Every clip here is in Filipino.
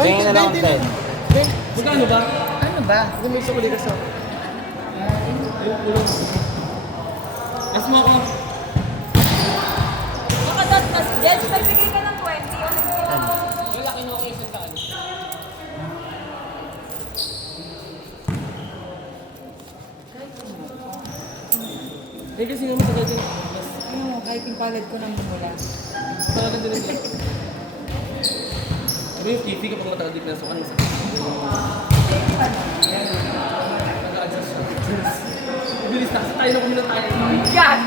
Tingin na lang ako 10. Magkano ba? Ano ba? May sukuli ka sa... Ayun, kulong. As mo ako. Baka dot, mas Jels, magbigay ka ng 20 o Wala, kino-occasion ka. Eh, kasi nga matagal din. Ano, kahit yung palad ko nang bumula. Talaga din yan. Pero yung TV kapag matagal din pinasukan, masakit. Nag-a-adjust siya. Bilis na kasi tayo na kumila tayo. Yan!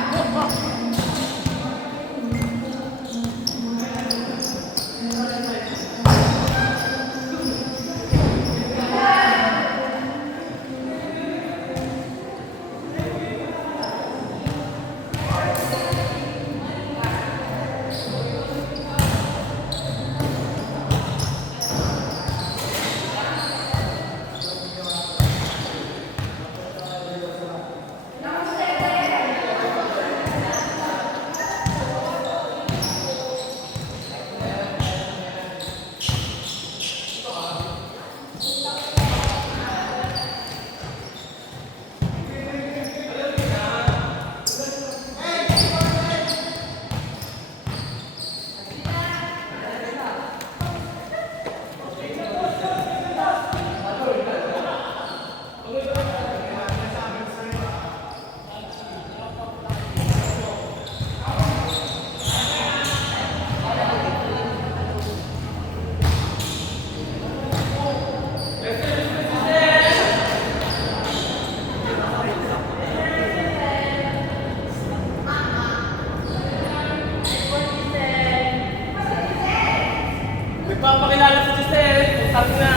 Nagpapakilala si Giselle. Sabi na,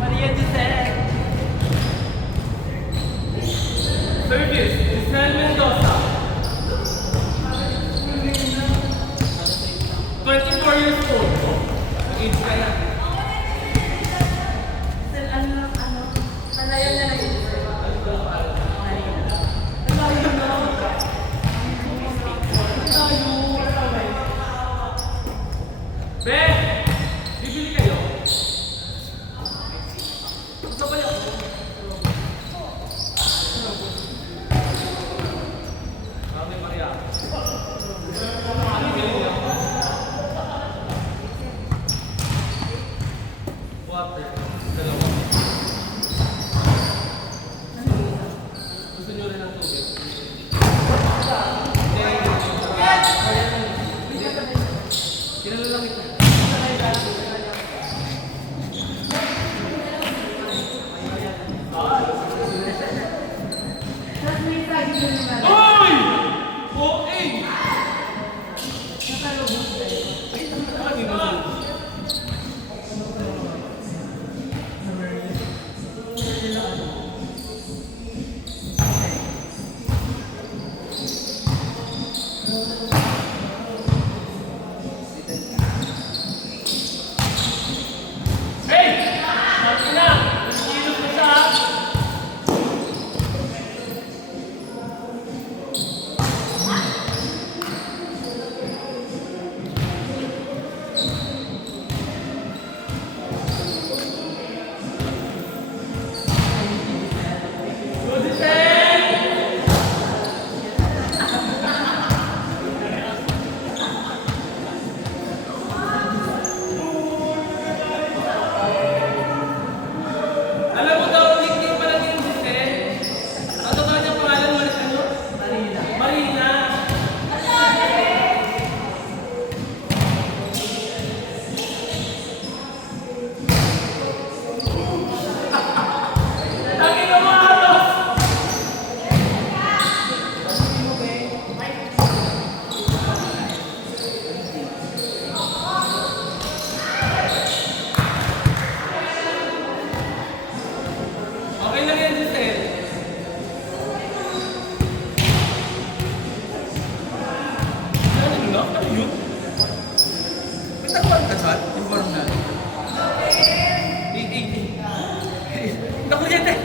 Maria Giselle. Service, Giselle Mendoza. 24 years old. Mag-age ka na. Nalayan na lang yun. Be! Bibili kayo? Gusto ba yun? Sabi Maria. Ano bibili niyo? Water. Dalawa. Gusto niyo rin ng tubig? Kilala lang ito. Oy! Okay! Hey! Sabi na! Ilos na siya! Alam mo daw, nickname pa lang yung Giselle. Ang totoo niyang pangalan mo ano? Marina. Marina. Lagi ka maalos! Okay lang yan, Giselle. Ano yun? Ano yun? May taguan ka saan? Yung parang na. Naku yan eh.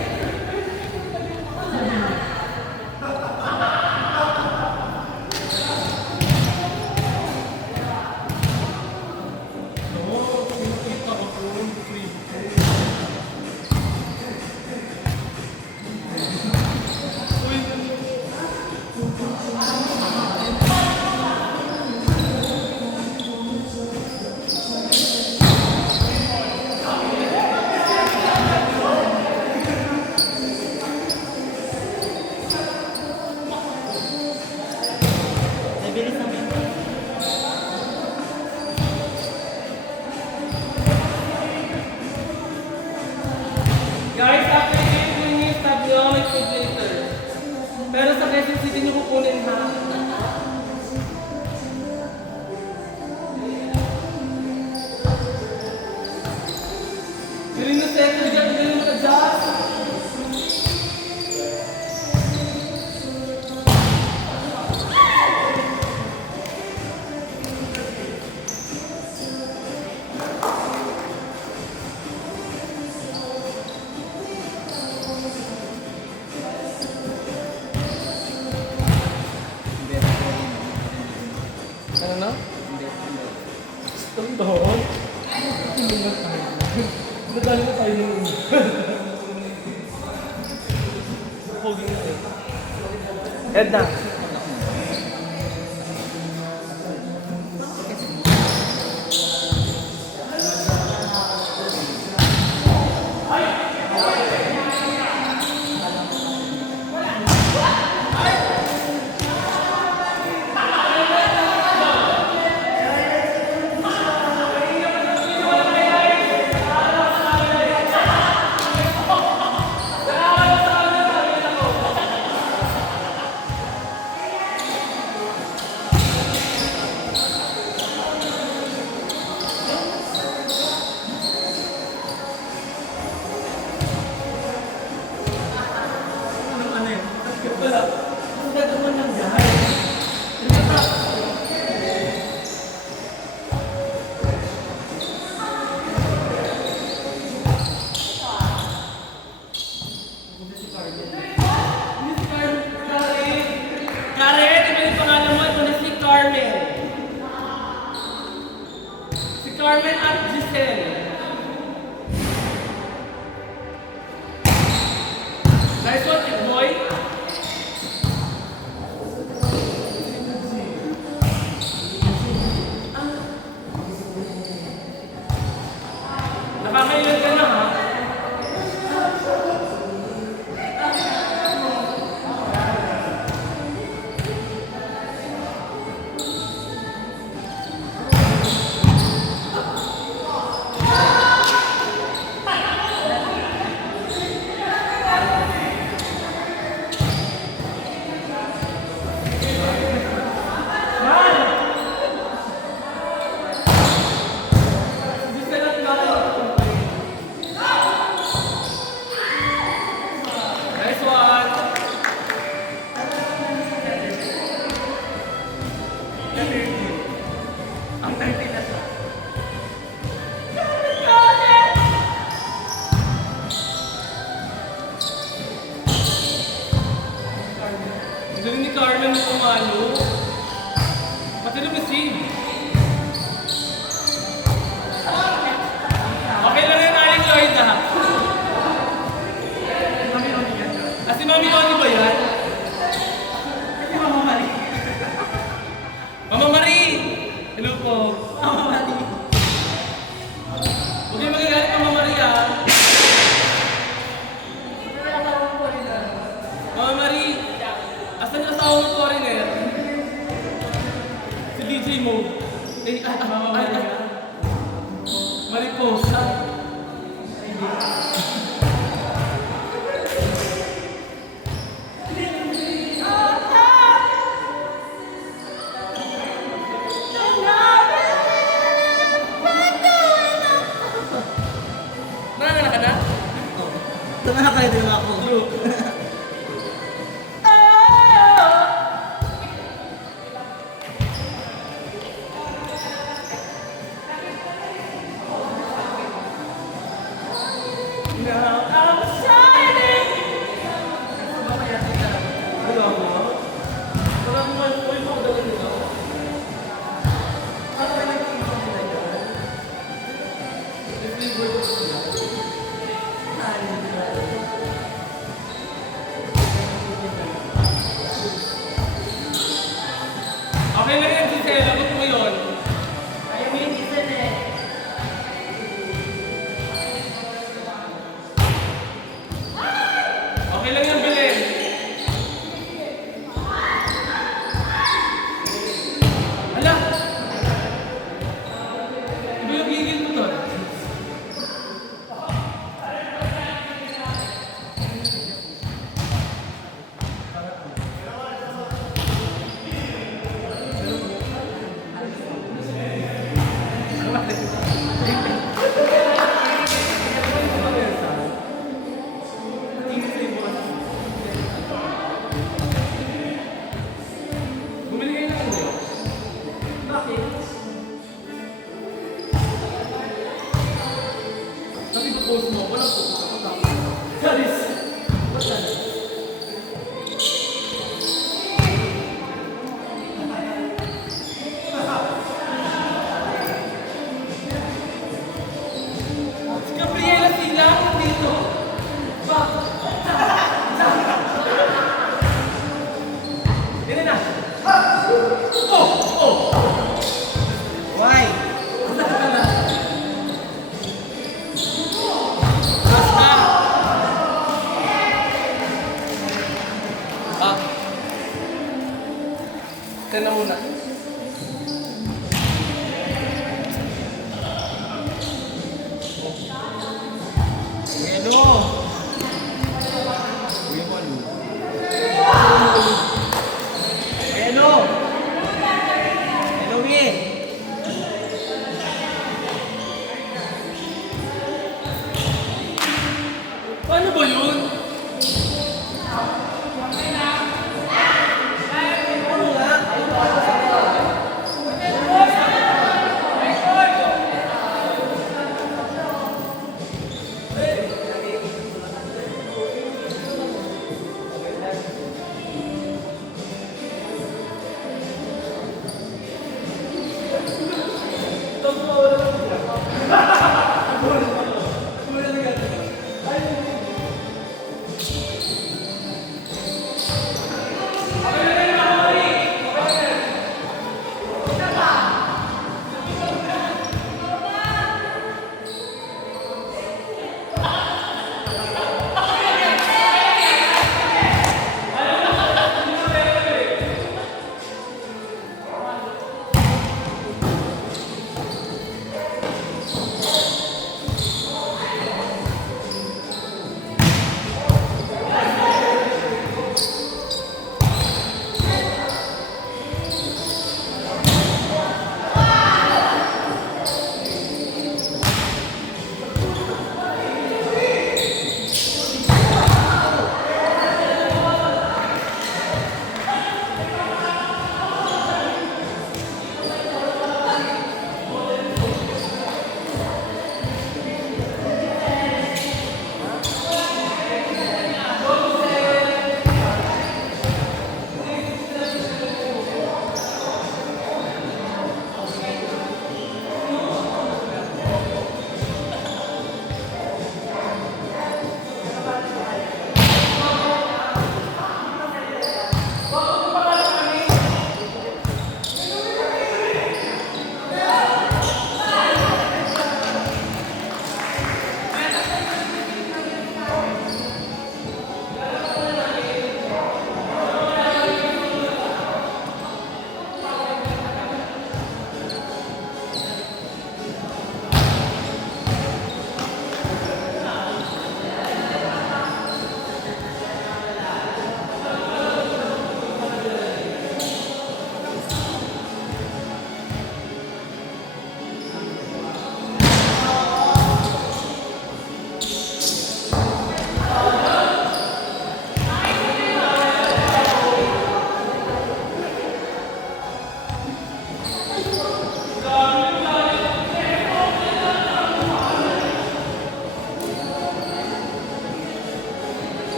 Ano na? Totoo? Nadali na tayo ng una. Holding na tayo. Head na. Wala. Ang gagawin ng gahay. Karen, iba yung pangalan mo. Ito na si Carmen. Si Carmen at Giselle. Nice one, kid boy. Nakakailan ka na, ha? Nice one. Ang 30 na siya. Ang galing ni Carmen na pumalo. Pati lumisin. Okay lang yan, Aling Lloyd, ha? Si Mami Oni ba yan? Mama Marie. Mama Marie! Hello po. Mama Marie. Huwag kayo magagalit, Mama Marie, ha? Mama Marie, asan yung asawa mo po rin eh? Si DJ Mo. Mama Marie. Mariposa. Nanganak ka na? Ito na kayo din ako. True. Now I'm shining. Wala mo. Wala mo man po yung mga dala nila. Ano ba nag-iisip nila yun? If we were to see that. Okay lang yan, Giselle. Abot mo yun. Ayaw mo yung Giselle eh. Okay lang yan, Belen. Hala! Iba yung gigil mo doon.